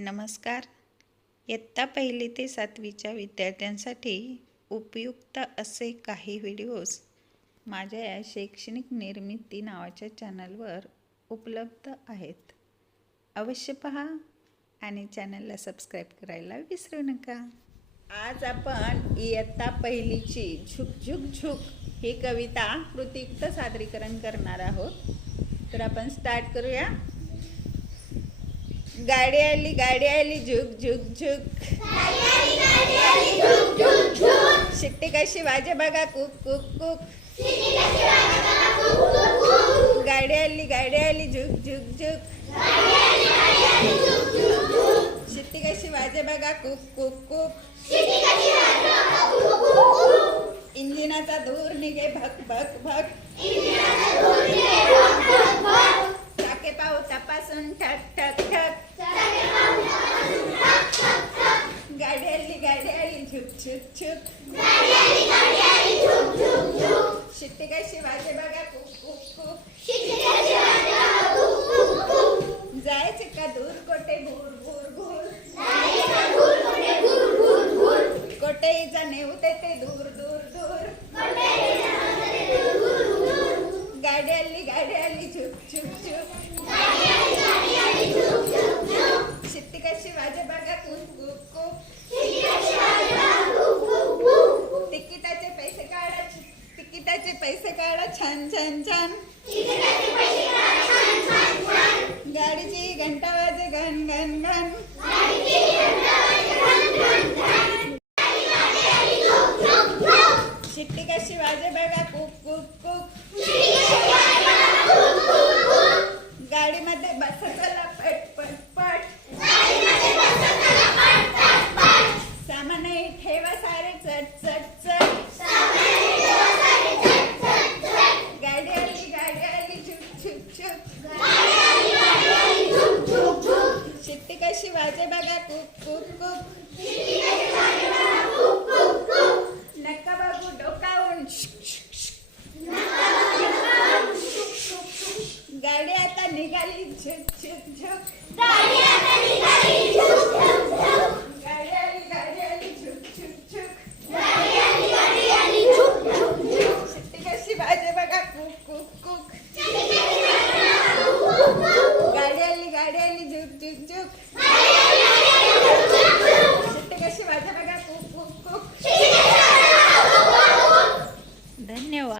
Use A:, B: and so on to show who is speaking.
A: नमस्कार. इयत्ता पहिली ते सातवीच्या विद्यार्थ्यांसाठी उपयुक्त असे काही व्हिडिओज माझ्या या शैक्षणिक निर्मिती नावाच्या चॅनलवर उपलब्ध आहेत. अवश्य पहा आणि चॅनलला सबस्क्राईब करायला विसरू नका. आज आपण इयत्ता पहिलीची झुक झुक झुक ही कविता कृतियुक्त सादरीकरण करणार आहोत. तर आपण स्टार्ट करूया. गाडी आली गाडी आली झुक झुक झुक. शिट्टी कशी वाजे बघा कुक कुक कुक. गाडी आली गाडी आली झुक झुक झुक. शिट्टी कशी वाजे बघा कुक कुक कुक. इंजिनाचा धूर निघे भक भक भक. चाके पाहू तपासून ठक ठक ठक गाडी आली झुक झुक झुक शिट्टी कशी वाजे बघा कुक कुक कुक जायचे का दूर कोटे भूर भूर भूर. कोटेचा नेऊ ते दूर दूर दूर. गाडी आली गाडी आली झुक झुक झुक शिट्टी कशी वाजे बघा कुक कुक कुक तिकिटाचे पैसे काढा तिकिटाचे पैसे काढा छान छान छान. गाडीची घंटा वाजे घन घन घन. शिट्टी कशी वाजे बघा कुक कुक सारे चट चट गाडी आली गाडी आली झुक झुक झुक. शिट्टी कशी वाजे बघा कुक कुक कुक. बाबू डोकावून. गाडी आता निघाली झुक गाडी आता निघाली झुक झुक. যাই হোক